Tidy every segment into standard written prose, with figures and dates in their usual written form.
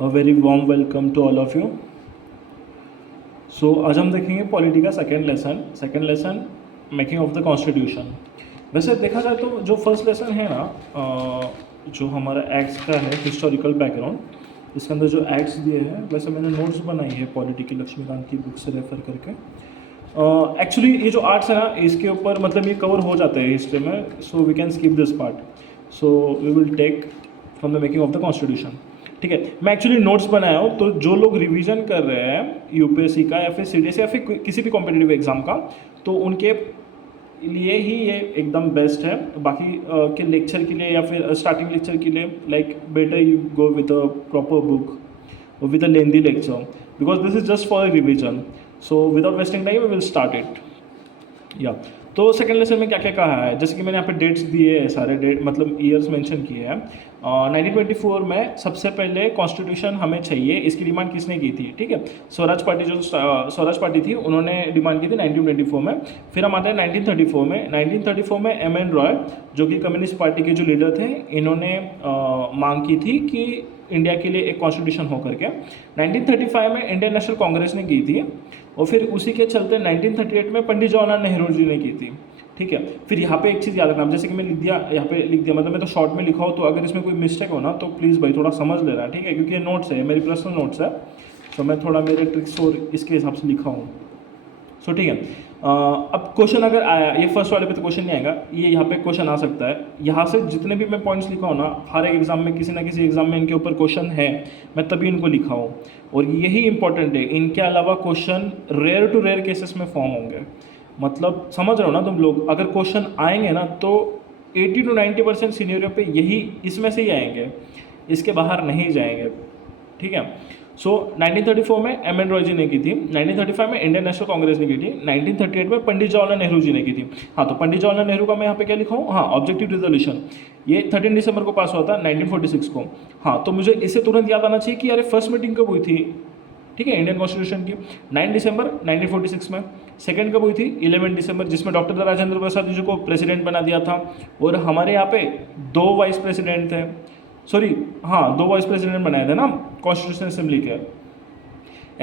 Very warm welcome to all of you. So आज हम देखेंगे पॉलिटी का second lesson making of the constitution. वैसे देखा जाए तो जो फर्स्ट लेसन है ना, जो हमारा एक्ट्स का है हिस्टोरिकल बैकग्राउंड, इसके अंदर जो एक्ट्स दिए हैं, वैसे मैंने नोट्स बनाई है पॉलिटी की लक्ष्मीकांत की बुक से रेफर करके। एक्चुअली ये जो आर्ट्स है ना, इसके ऊपर मतलब ये कवर हो जाते हैं हिस्ट्री में, so we can skip this part. So we will take from the making of the constitution. ठीक है, मैं एक्चुअली नोट्स बनाया हूँ, तो जो लोग रिवीजन कर रहे हैं यूपीएससी का या फिर सीडीएस या फिर किसी भी कॉम्पिटिटिव एग्जाम का, तो उनके लिए ही ये एकदम बेस्ट है। बाकी के लेक्चर के लिए या फिर स्टार्टिंग लेक्चर के लिए, like better you go with a proper book with a lengthy lecture, because this is just for a revision. So without wasting time we will start it. Yeah. तो second lesson में क्या क्या कहा है, जैसे कि मैंने यहाँ पे डेट्स दिए हैं, सारे डेट मतलब ईयर्स मेंशन किए हैं। 1924 में सबसे पहले कॉन्स्टिट्यूशन हमें चाहिए, इसकी डिमांड किसने की थी? ठीक है, स्वराज पार्टी, जो स्वराज पार्टी थी, उन्होंने डिमांड की थी 1924 में। फिर हम आते हैं 1934 में। 1934 में एम.एन. रॉय, जो कि कम्युनिस्ट पार्टी के जो लीडर थे, इन्होंने मांग की थी कि इंडिया के लिए एक कॉन्स्टिट्यूशन हो करके। 1935 में इंडियन नेशनल कांग्रेस ने की थी, और फिर उसी के चलते 1938 में पंडित जवाहरलाल नेहरू जी ने की थी। ठीक है, फिर यहाँ पे एक चीज़ याद रखना, जैसे कि मैं लिख दिया, यहाँ पे लिख दिया, मतलब मैं तो शॉर्ट में लिखा हूँ, तो अगर इसमें कोई मिस्टेक हो ना तो प्लीज़ भाई थोड़ा समझ लेना, ठीक है, क्योंकि ये नोट्स है, मेरी पर्सनल नोट्स है, तो मैं थोड़ा मेरे ट्रिक्स और इसके हिसाब से लिखा हूँ। सो ठीक है, अब क्वेश्चन अगर आया, ये फर्स्ट वाले पे तो क्वेश्चन नहीं आएगा, ये यहाँ पे क्वेश्चन आ सकता है। यहाँ से जितने भी मैं पॉइंट्स लिखा हूँ ना, हर एक एग्जाम में किसी ना किसी एग्जाम में इनके ऊपर क्वेश्चन है, मैं तभी इनको लिखा हूँ, और यही इंपॉर्टेंट है। इनके अलावा question rare to rare cases में फॉर्म होंगे, मतलब समझ रहे हो ना तुम लोग। अगर क्वेश्चन आएंगे ना तो 80 to 90% सीनियरों पे यही इसमें से ही आएंगे, इसके बाहर नहीं जाएंगे। ठीक है, सो 1934 में एम.एन. रॉय जी ने की थी, 1935 में इंडियन नेशनल कांग्रेस ने की थी, 1938 में पंडित जवाहरलाल नेहरू जी ने की थी। हाँ, तो पंडित जवाहरलाल नेहरू का मैं यहाँ पे क्या लिखा हूँ, हाँ, ऑब्जेक्टिव रेजोल्यूशन, ये 13 दिसंबर को पास हुआ था 1946 को। हाँ, तो मुझे इससे तुरंत याद आना चाहिए कि अरे फर्स्ट मीटिंग कब हुई थी, ठीक है, इंडियन कॉन्स्टिट्यूशन की 9 दिसंबर 1946 में। सेकंड कब हुई थी? 11 दिसंबर, जिसमें डॉक्टर राजेंद्र प्रसाद जी को प्रेसिडेंट बना दिया था, और हमारे यहाँ पे 2 वाइस प्रेसिडेंट थे, सॉरी हाँ 2 वाइस प्रेसिडेंट बनाए थे ना कॉन्स्टिट्यूशन असेंबली के,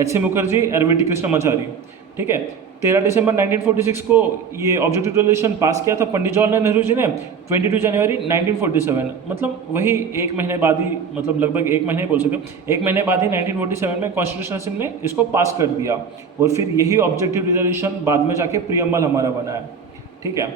एच.सी. मुखर्जी, एरविटी कृष्णमाचारी। ठीक है, 13 दिसंबर 1946 को ये ऑब्जेक्टिव रेजोल्यूशन पास किया था पंडित जवाहरलाल नेहरू जी ने। 22 जनवरी 1947, मतलब वही एक महीने बाद ही, मतलब लगभग एक महीने बोल सकते हो, एक महीने बाद ही 1947 में कॉन्स्टिट्यूशन असेंबली ने इसको पास कर दिया, और फिर यही ऑब्जेक्टिव रेजोल्यूशन बाद में जाके प्रियम्बल हमारा बना है। ठीक है,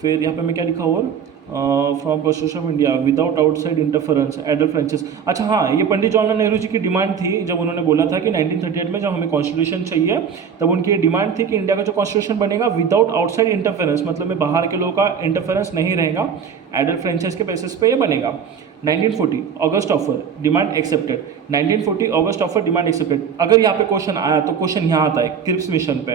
फिर यहाँ पे मैं क्या लिखा और from constitution of India without outside interference adult franchise. अच्छा हाँ, ये पंडित जवाहरलाल नेहरू जी की डिमांड थी, जब उन्होंने बोला था कि 1938 में जब हमें कॉन्स्टिट्यूशन चाहिए, तब उनकी डिमांड थी कि इंडिया का जो कॉन्स्टिट्यूशन बनेगा विदाउट आउटसाइड इंटरफेरेंस, मतलब में बाहर के लोगों का इंटरफेरेंस नहीं रहेगा, एडल्ट फ्रेंचाइज के बेसिस पे ये बनेगा। 1940 August offer demand accepted, 1940 August offer demand accepted. अगर यहाँ पे क्वेश्चन आया तो क्वेश्चन यहाँ आता है क्रिप्स मिशन पे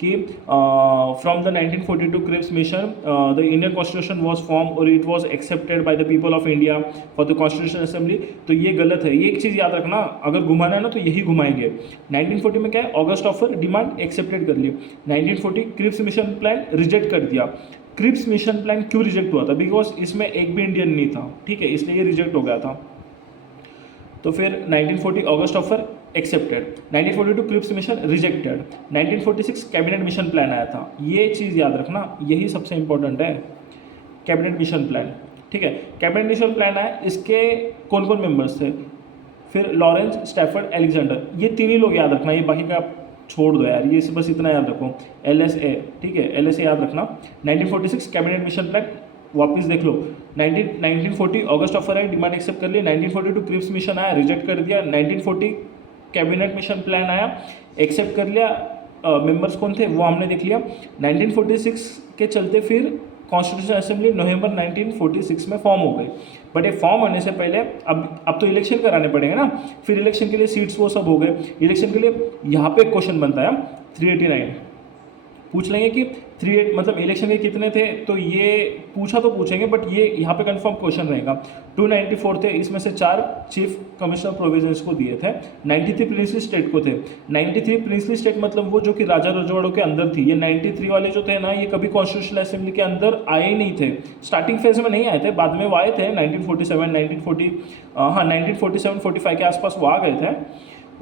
कि from the 1942 Cripps mission the Indian constitution was form और it was accepted by the people of India for the constitution assembly. तो ये गलत है, ये एक चीज़ याद रखना, अगर घुमाना है ना तो यही घुमाएंगे। 1940 में क्या है, अगस्त ऑफर डिमांड एक्सेप्टेड कर ली, 1940 क्रिप्स मिशन प्लान रिजेक्ट कर दिया। क्रिप्स मिशन प्लान क्यों रिजेक्ट हुआ था? बिकॉज इसमें एक भी इंडियन नहीं था, ठीक है, इसलिए ये रिजेक्ट हो गया था। तो फिर 1940 August offer accepted, 1942 Cripps mission rejected, 1946 cabinet mission plan आया था। ये चीज़ याद रखना, यही सबसे इंपॉर्टेंट है, कैबिनेट मिशन प्लान। ठीक है, कैबिनेट मिशन प्लान आया, इसके कौन कौन मेंबर्स थे? फिर लॉरेंस, स्टैफर्ड, एलेक्जेंडर, ये 3 ही लोग याद रखना, ये बाकी का छोड़ दो यार, ये बस इतना याद रखो, LSA। ठीक है, LSA याद रखना। 1946 कैबिनेट मिशन प्लान वापस देख लो, 1940 अगस्त ऑफर है, डिमांड एक्सेप्ट कर ली, 1942 क्रिप्स मिशन आया, रिजेक्ट कर दिया, 1940 कैबिनेट मिशन प्लान आया, एक्सेप्ट कर लिया, मेंबर्स कौन थे वो हमने देख लिया। 1946 के चलते फिर कॉन्स्टिट्यूशन असेंबली नवंबर 1946 में फॉर्म हो गई, बट ये फॉर्म होने से पहले अब तो इलेक्शन कराने पड़ेंगे ना, फिर इलेक्शन के लिए सीट्स वो सब हो गए। इलेक्शन के लिए यहाँ पे क्वेश्चन बनता है 389, पूछ लेंगे कि 3 मतलब इलेक्शन के कितने थे, तो ये पूछा तो पूछेंगे, बट ये यहाँ पे कंफर्म क्वेश्चन रहेगा। 294 थे, इसमें से 4 चीफ कमिश्नर प्रोविजंस को दिए थे, 93 प्रिंसली स्टेट को थे। 93 प्रिंसली स्टेट मतलब वो जो कि राजा रजवाड़ों के अंदर थी। ये 93 वाले जो थे ना, ये कभी कॉन्स्टिट्यूशनल असेंबली के अंदर आए ही नहीं थे, स्टार्टिंग फेज में नहीं आए थे, बाद में वो आए थे 1947 1940 हाँ 1947-45 के आसपास वो आ गए थे।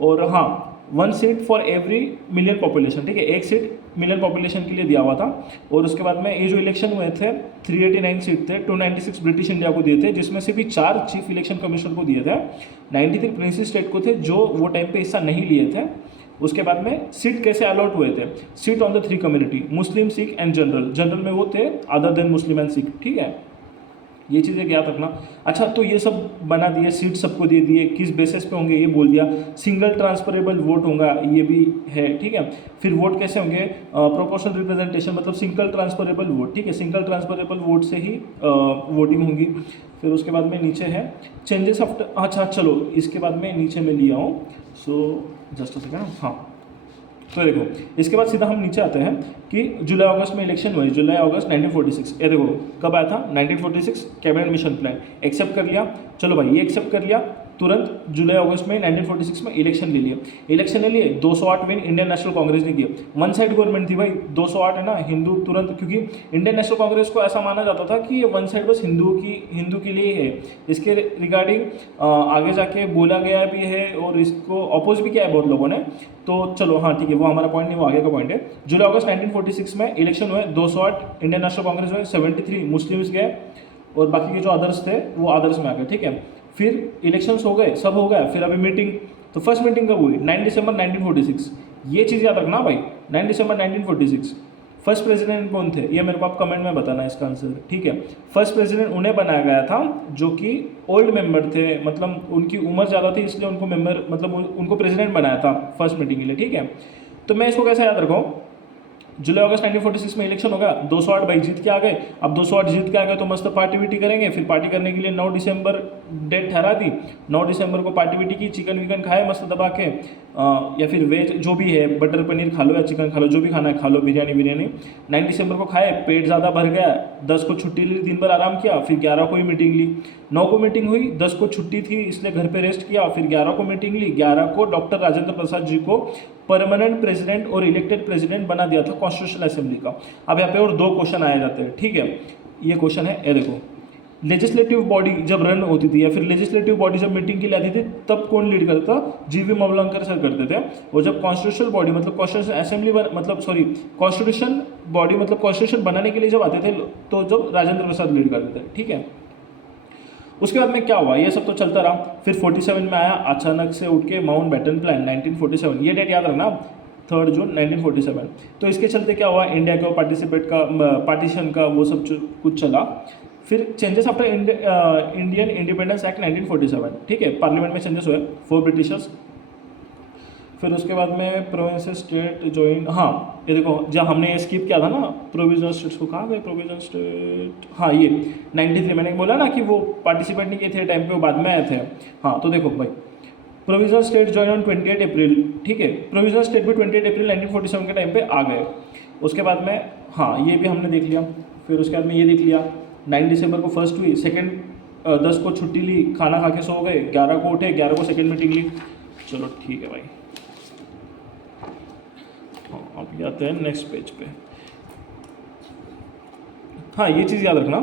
और हाँ 1 seat for every million population, ठीक है, 1 सीट मिलियन पॉपुलेशन के लिए दिया हुआ था। और उसके बाद में ये जो इलेक्शन हुए थे 389 सीट थे, 296 ब्रिटिश इंडिया को दिए थे, जिसमें से भी 4 चीफ इलेक्शन कमिश्नर को दिए थे, 93 प्रिंसी स्टेट को थे जो वो टाइम पे हिस्सा नहीं लिए थे। उसके बाद में सीट कैसे अलॉट हुए थे, seat on the 3 community, Muslim, Sikh and general. General में वो थे other than Muslim and Sikh, ठीक है, ये चीज़ें याद रखना। अच्छा, तो ये सब बना दिए, सीट सबको दे दिए, किस बेसिस पे होंगे ये बोल दिया, सिंगल ट्रांसफरेबल वोट होगा ये भी है, ठीक है। फिर वोट कैसे होंगे, प्रोपोर्शनल रिप्रेजेंटेशन मतलब सिंगल ट्रांसफरेबल वोट, ठीक है, सिंगल ट्रांसफरेबल वोट से ही वोटिंग होंगी। फिर उसके बाद में नीचे है चेंजेस आफ्टर, अच्छा चलो इसके बाद में नीचे में लिया हूँ, सो जस्ट अ सेकंड, हाँ तो देखो इसके बाद सीधा हम नीचे आते हैं कि जुलाई अगस्त में इलेक्शन हुए, जुलाई अगस्त 1946। ये देखो कब आया था 1946, कैबिनेट मिशन प्लान एक्सेप्ट कर लिया, चलो भाई ये एक्सेप्ट कर लिया, तुरंत जुलाई अगस्त में 1946 में इलेक्शन ले लिए, इलेक्शन ले लिए, 208 विन इंडियन नेशनल कांग्रेस ने किया। वन साइड गवर्नमेंट थी भाई, 208 है ना, हिंदू तुरंत, क्योंकि इंडियन नेशनल कांग्रेस को ऐसा माना जाता था कि ये वन साइड बस हिंदू के लिए है, इसके रिगार्डिंग आगे जाके बोला गया भी है और इसको अपोज भी किया है बहुत लोगों ने। तो चलो हाँ ठीक है, वो हमारा पॉइंट नहीं, वो आगे का पॉइंट है। जुलाई अगस्त 1946 में इलेक्शन हुए, 208 इंडियन नेशनल कांग्रेस हुए, 73 मुस्लिम्स गए और बाकी के जो अदर्स थे वो अदर्स में आ गए, ठीक है। फिर इलेक्शंस हो गए, सब हो गया, फिर अभी मीटिंग, तो फर्स्ट मीटिंग कब हुई 9 दिसंबर 1946, ये चीज़ याद रखना भाई, 9 दिसंबर 1946। फर्स्ट प्रेसिडेंट कौन थे ये मेरे को आप कमेंट में बताना इसका आंसर, ठीक है। फर्स्ट प्रेसिडेंट उन्हें बनाया गया था जो कि ओल्ड मेंबर थे, मतलब उनकी उम्र ज़्यादा थी इसलिए उनको मेंबर मतलब उनको प्रेसिडेंट बनाया था फर्स्ट मीटिंग के लिए, ठीक है। तो मैं इसको कैसे याद रखूँ, जुलाई अगस्त 1946 में इलेक्शन होगा, 208 भाई जीत के आ गए, अब 208 जीत के आ गए तो मस्त पार्टी विटी करेंगे। फिर पार्टी करने के लिए 9 दिसंबर डेट ठहरा दी, 9 दिसंबर को पार्टी विटी की, चिकन विकन खाए मस्त दबा के, या फिर वेज जो भी है, बटर पनीर खा लो या चिकन खा लो, जो भी खाना है खा लो, बिरयानी। 9 दिसंबर को खाए, पेट ज़्यादा भर गया, 10 को छुट्टी ली, दिन भर आराम किया, फिर 11 को ही मीटिंग ली, 9 को मीटिंग हुई, 10 को छुट्टी थी इसलिए घर पे रेस्ट किया, फिर 11 को मीटिंग ली, 11 को डॉक्टर राजेंद्र प्रसाद जी को परमानेंट प्रेसिडेंट और इलेक्टेड प्रेसिडेंट बना दिया था कॉन्स्टिट्यूशनल असेंबली का। अब यहाँ पे और 2 क्वेश्चन आए जाते हैं, ठीक है। ये क्वेश्चन है, ये देखो, लेजिस्लेटिव बॉडी जब रन होती थी या फिर लेजिस्लेटिव बॉडी जब मीटिंग के लिए आती थी तब कौन लीड करता था, जीवी मवलंकर सर करते थे। और जब कॉन्स्टिट्यूशनल बॉडी मतलब कॉन्स्टिट्यूशन असेंबली मतलब सॉरी कॉन्स्टिट्यूशन बॉडी मतलब कॉन्स्टिट्यूशन बनाने के लिए जब आते थे तो जब राजेंद्र प्रसाद लीड करते थे, ठीक है। उसके बाद में क्या हुआ, ये सब तो चलता रहा। फिर 47 में आया अचानक से उठ के माउंट बैटन प्लान 1947, ये डेट याद रखना, 3 जून 1947। तो इसके चलते क्या हुआ, इंडिया का पार्टीशन का वो सब कुछ चला। फिर changes after Indian independence act 1947, ठीक है, पार्लियामेंट में चेंजेस हुए, 4 ब्रिटिशर्स। फिर उसके बाद में प्रोविंस स्टेट ज्वाइन, हाँ ये देखो जब हमने ये स्किप किया था ना प्रोविजनल स्टेट्स को, कहाँ गए प्रोविजनल स्टेट, हाँ ये 93 मैंने बोला ना कि वो पार्टिसिपेट नहीं किए थे टाइम पे, वो बाद में आए थे। हाँ तो देखो भाई प्रोविजनल स्टेट ज्वाइन ऑन 28 अप्रैल, ठीक है, प्रोविजनल स्टेट भी 28 अप्रैल 1947 के टाइम पे आ गए। उसके बाद में हाँ ये भी हमने देख लिया। फिर उसके बाद में ये देख लिया 9 दिसंबर को फर्स्ट हुई, सेकेंड 10 को छुट्टी ली, खाना खा के सो गए, 11 को उठे, 11 को सेकेंड मीटिंग ली। चलो ठीक है भाई, अब आते हैं नेक्स्ट पेज पे। हाँ ये चीज़ याद रखना,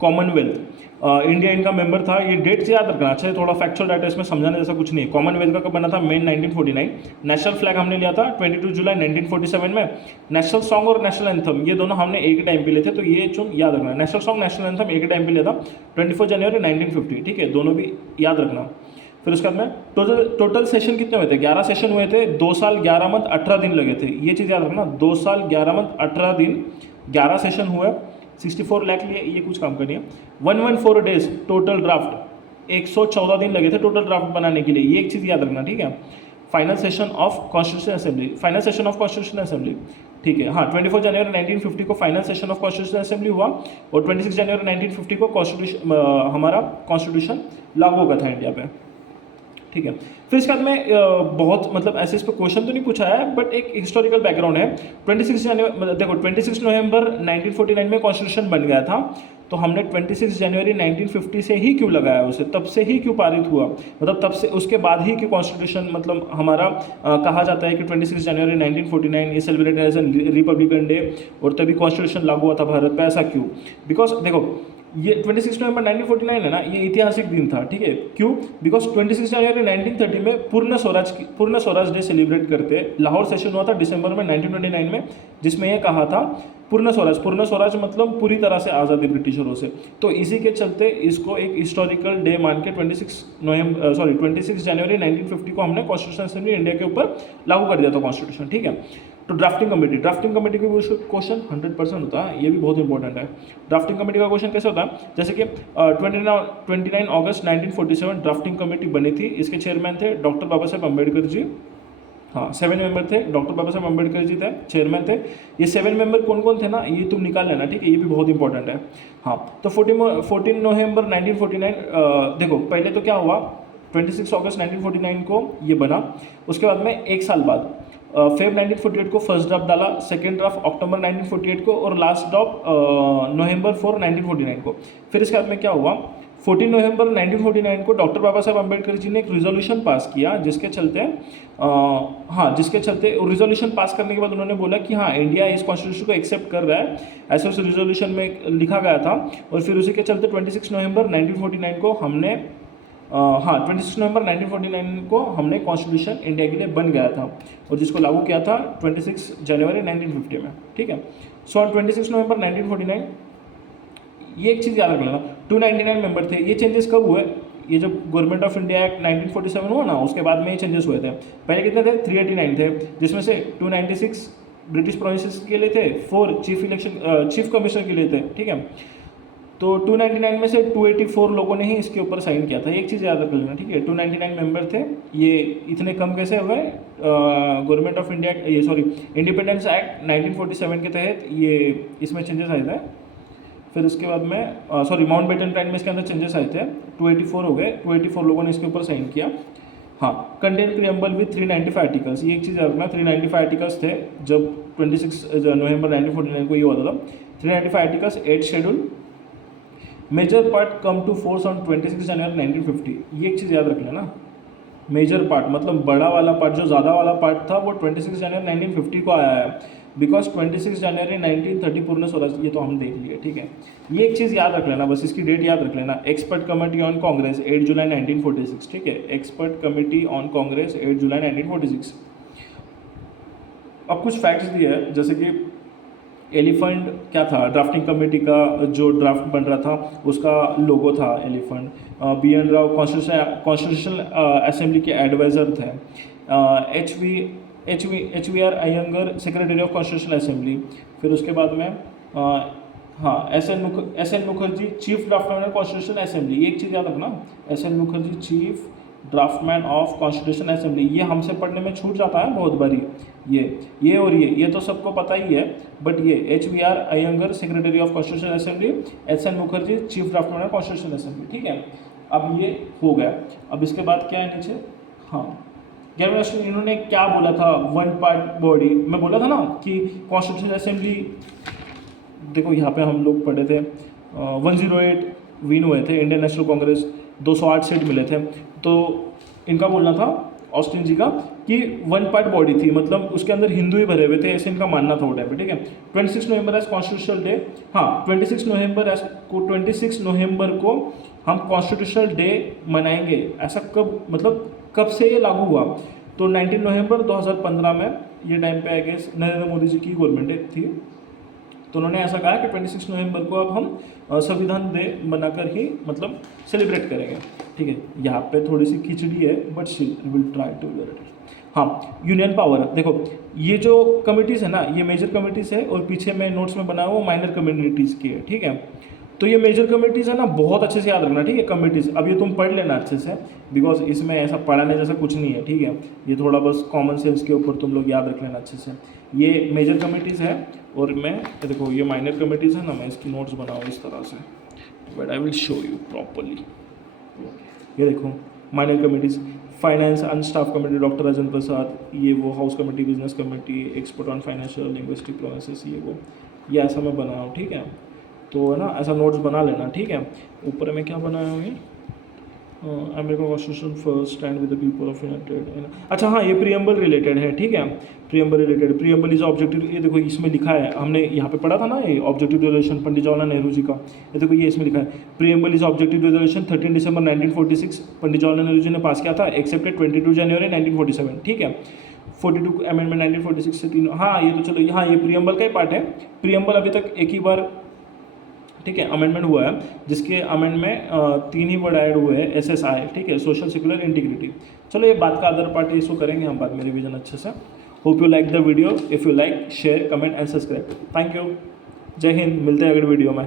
कॉमनवेल्थ इंडिया इनका मेंबर था, ये डेट से याद रखना। अच्छा है, थोड़ा फैक्चुअल डाटा इसमें समझाने जैसा कुछ नहीं है। कॉमनवेल्थ का कब बना था, मई 1949। नेशनल फ्लैग हमने लिया था 22 जुलाई 1947 में। नेशनल सॉन्ग और नेशनल एंथम ये दोनों हमने एक ही टाइम पे लिए थे, तो ये चुन याद रखना, नेशनल सॉन्ग नेशनल एंथम एक ही टाइम पे लिया था 24 जनवरी 1950, ठीक है, दोनों भी याद रखना। फिर उसके बाद में टोटल सेशन कितने हुए थे, 11 सेशन हुए थे, 2 साल 11 मंथ 18 दिन लगे थे, ये चीज़ याद रखना, 2 साल 11 मंथ 18 दिन, 11 सेशन हुए, 64 लाख लिए, ये कुछ काम करनी है। 114 डेज टोटल ड्राफ्ट, 114 दिन लगे थे टोटल ड्राफ्ट बनाने के लिए, ये एक चीज़ याद रखना, ठीक है। Final session of constitution assembly, final session of constitution assembly, ठीक है। हाँ 24 जनवरी 1950 को final session of constitution assembly हुआ और 26 जनवरी 1950 को कॉन्स्टिट्यूशन हमारा कॉन्स्टिट्यूशन लागू होगा था इंडिया पे। ठीक है। फिर इसके बाद में बहुत मतलब ऐसे इस पर क्वेश्चन तो नहीं पूछा है, बट एक हिस्टोरिकल बैकग्राउंड है। 26 जनवरी मतलब देखो 26 नवंबर 1949 में कॉन्स्टिट्यूशन बन गया था, तो हमने 26 जनवरी 1950 से ही क्यों लगाया उसे, तब से ही क्यों पारित हुआ, मतलब तब से उसके बाद ही क्यों कॉन्स्टिट्यूशन मतलब हमारा कहा जाता है कि 26 January 1949 is celebrated as a republican day, और तभी कॉन्स्टिट्यूशन लागू हुआ था भारत पे, ऐसा क्यों? बिकॉज देखो ये 26 नवंबर 1949 है ना, ये ऐतिहासिक दिन था, ठीक है। क्यों? बिकॉज 26 जनवरी 1930 में पूर्ण स्वराज डे सेलिब्रेट करते, लाहौर सेशन हुआ था दिसंबर में 1929 में, जिसमें यह कहा था पूर्ण स्वराज मतलब पूरी तरह से आज़ादी ब्रिटिशरों से। तो इसी के चलते इसको एक हिस्टोरिकल डे मान के 26 जनवरी 1950 को हमने कॉन्स्टिट्यूशन असेंबली इंडिया के ऊपर लागू कर दिया था कॉन्स्टिट्यूशन, ठीक है। तो ड्राफ्टिंग कमेटी का क्वेश्चन 100% होता है, ये भी बहुत इंपॉर्टेंट है। ड्राफ्टिंग कमेटी का क्वेश्चन कैसे होता है, जैसे कि 29 अगस्त 1947 ड्राफ्टिंग कमेटी बनी थी, इसके चेयरमैन थे डॉक्टर बाबा साहेब अम्बेडकर जी। हाँ 7 मेंबर थे, डॉक्टर बाबा साहेब अम्बेडकर जी थे चेयरमैन थे। ये 7 मेंबर कौन कौन थे ना, ये तुम निकाल लेना, ठीक है, ये भी बहुत इंपॉर्टेंट है। हाँ तो 14 नवंबर 1949 देखो पहले तो क्या हुआ, 26 अगस्त 1949 को ये बना, उसके बाद में एक साल बाद फेब 1948 को फर्स्ट ड्राफ्ट डाला, सेकेंड ड्राफ्ट अक्टूबर 1948 को, और लास्ट ड्राफ्ट नवंबर 4 1949 को। फिर इसके बाद में क्या हुआ, 14 नवंबर 1949 को डॉक्टर बाबा साहब अम्बेडकर जी ने एक रिजोल्यूशन पास किया, जिसके चलते रिजोल्यूशन पास करने के बाद उन्होंने बोला कि हाँ इंडिया इस कॉन्स्टिट्यूशन को एक्सेप्ट कर रहा है, ऐसे उस रिजोल्यूशन में लिखा गया था। और फिर उसी के चलते 26 नवंबर 1949 को हमने 26 नवंबर 1949 को हमने कॉन्स्टिट्यूशन इंडिया के लिए बन गया था, और जिसको लागू किया था 26 जनवरी 1950 में, ठीक है। सो ऑन 26 नवंबर 1949 ये एक चीज़ याद रख लेना, 299 मेंबर थे। ये चेंजेस कब हुए, ये जब गवर्नमेंट ऑफ इंडिया एक्ट 1947 हुआ ना, उसके बाद में ये चेंजेस हुए थे। पहले कितने थे, 389 थे, जिसमें से 296 ब्रिटिश प्रोविंसेस के लिए थे, 4 चीफ कमिश्नर के लिए थे, ठीक है। तो 299 में से 284 लोगों ने ही इसके ऊपर साइन किया था, एक चीज़ याद रख लेना, ठीक है। 299 मेंबर थे, ये इतने कम कैसे हुए, government of India independence act 1947 के तहत ये इसमें चेंजेस आए थे। फिर उसके बाद में माउंटबेटन प्लान में इसके अंदर चेंजेस आए थे, 284 हो गए, 284 लोगों ने इसके ऊपर साइन किया। हाँ कंटेंट प्रीएम्बल विथ 395 आर्टिकल्स, ये एक चीज़ रखना, 395 आर्टिकल्स थे जब 26 नवंबर 1949 को ये हुआ था। 395 articles, 8 schedule, major part come to force on 26 January 1950, ये एक चीज़ याद रख लेना। मेजर पार्ट मतलब बड़ा वाला पार्ट, जो ज़्यादा वाला पार्ट था वो 26 जनवरी 1950 को आया है, बिकॉज 26 जनवरी 1930 पूर्ण स्वराज, ये तो हम देख लिए, ठीक है। ये एक चीज़ याद रख लेना, बस इसकी डेट याद रख लेना। एक्सपर्ट कमेटी ऑन कांग्रेस 8 जुलाई 1946, ठीक है, एक्सपर्ट कमेटी ऑन कांग्रेस 8 जुलाई 1946। अब कुछ फैक्ट्स दिए हैं, जैसे कि एलिफेंट क्या था, ड्राफ्टिंग कमेटी का जो ड्राफ्ट बन रहा था उसका लोगो था elephant. BN Rao constitutional assembly के एडवाइज़र थे। HVR Ayyangar secretary of constitutional assembly. फिर उसके बाद में SN Mukherjee chief draftman of constitutional assembly, एक चीज़ याद रखना, SN Mukherjee chief draftman of constitution assembly, ये हमसे पढ़ने में छूट जाता है बहुत बारी, ये और ये तो सबको पता ही है, बट ये HVR Ayyangar secretary of constitution assembly, SN Mukherjee chief draftman of constitution assembly, ठीक है। अब ये हो गया, अब इसके बाद क्या है नीचे, हाँ 11वें राष्ट्रपति इन्होंने क्या बोला था, वन पार्ट बॉडी, मैं बोला था ना कि कॉन्स्टिट्यूशन असेंबली, देखो यहाँ पे हम लोग पढ़े थे 108 विन हुए थे, इंडियन नेशनल कांग्रेस 208 सीट मिले थे। तो इनका बोलना था ऑस्टिन जी का कि वन पार्ट बॉडी थी, मतलब उसके अंदर हिंदू ही भरे हुए थे, ऐसे इनका मानना था वो टाइम पे, ठीक है। 26 नवंबर एज कॉन्स्टिट्यूशनल डे, हाँ 26 नवंबर को हम कॉन्स्टिट्यूशनल डे मनाएंगे, ऐसा कब से ये लागू हुआ, तो 19 नवंबर 2015 में ये टाइम पे आई गेस नरेंद्र मोदी जी की गवर्नमेंट थी, तो उन्होंने ऐसा कहा कि 26 नवंबर को अब हम संविधान डे बनाकर ही मतलब सेलिब्रेट करेंगे, ठीक है। यहाँ पे थोड़ी सी खिचड़ी है, but still will try to do it. हाँ यूनियन पावर, देखो ये जो कमिटीज़ है ना, ये मेजर कमिटीज़ है, और पीछे मैं नोट्स में बनाया वो माइनर कम्युनिटीज़ की है, ठीक है। तो ये मेजर कमिटीज़ है ना, बहुत अच्छे से याद रखना, ठीक है। कमिटीज़ अब ये तुम पढ़ लेना अच्छे से, बिकॉज इसमें ऐसा पढ़ाने जैसा कुछ नहीं है, ठीक है। ये थोड़ा बस कॉमन सेंस के ऊपर तुम लोग याद रख लेना अच्छे से। ये मेजर कमिटीज़ है, और मैं देखो ये माइनर कमिटीज़ है ना, मैं इसकी नोट्स बनाऊँ इस तरह से, but I will show you properly. ये देखो minor committees, finance and staff committee doctor Rajendra Prasad, ये वो house committee, business committee, expert on financial linguistic process, ये वो, ये ऐसा मैं बनाया हूँ, ठीक है। तो है ना, ऐसा नोट्स बना लेना, ठीक है। ऊपर में क्या बनाया हूँ ये, American constitution first stand with the people of United. अच्छा हाँ, ये प्रीएम्बल रिलेटेड है, ठीक है। Preamble related, preamble is objective, ये देखो इसमें लिखा है, हमने यहाँ पे पढ़ा था ना ये ऑब्जेक्टिव डिक्लेरेशन पंडित जवाहरलाल नेहरू जी का, ये देखो ये इसमें लिखा है, प्रीएम्बल इज ऑब्जेक्टिव डिक्लेरेशन 13 दिसंबर 1946 पंडित जवाहरलाल नेहरू जी ने पास किया था, एक्सेप्टेड 22 जनवरी 1947, ठीक है। 42 अमेंडमेंट 1946 से 3, हाँ ये तो चलो, हाँ ये प्रीएम्बल का ही पार्ट है। प्रीएम्बल अभी तक एक ही बार, ठीक है, अमेंडमेंट हुआ है, जिसके अमेंड में 3 ही वर्ड ऐड हुए हैं, SSI, ठीक है, सोशल सेक्युलर इंटीग्रिटी। चलो ये बात का अदर पार्ट इसको करेंगे हम बाद में रिवीजन अच्छे से। Hope you like the video, if you like share comment and subscribe. Thank you, जय हिंद, मिलते हैं अगले वीडियो में।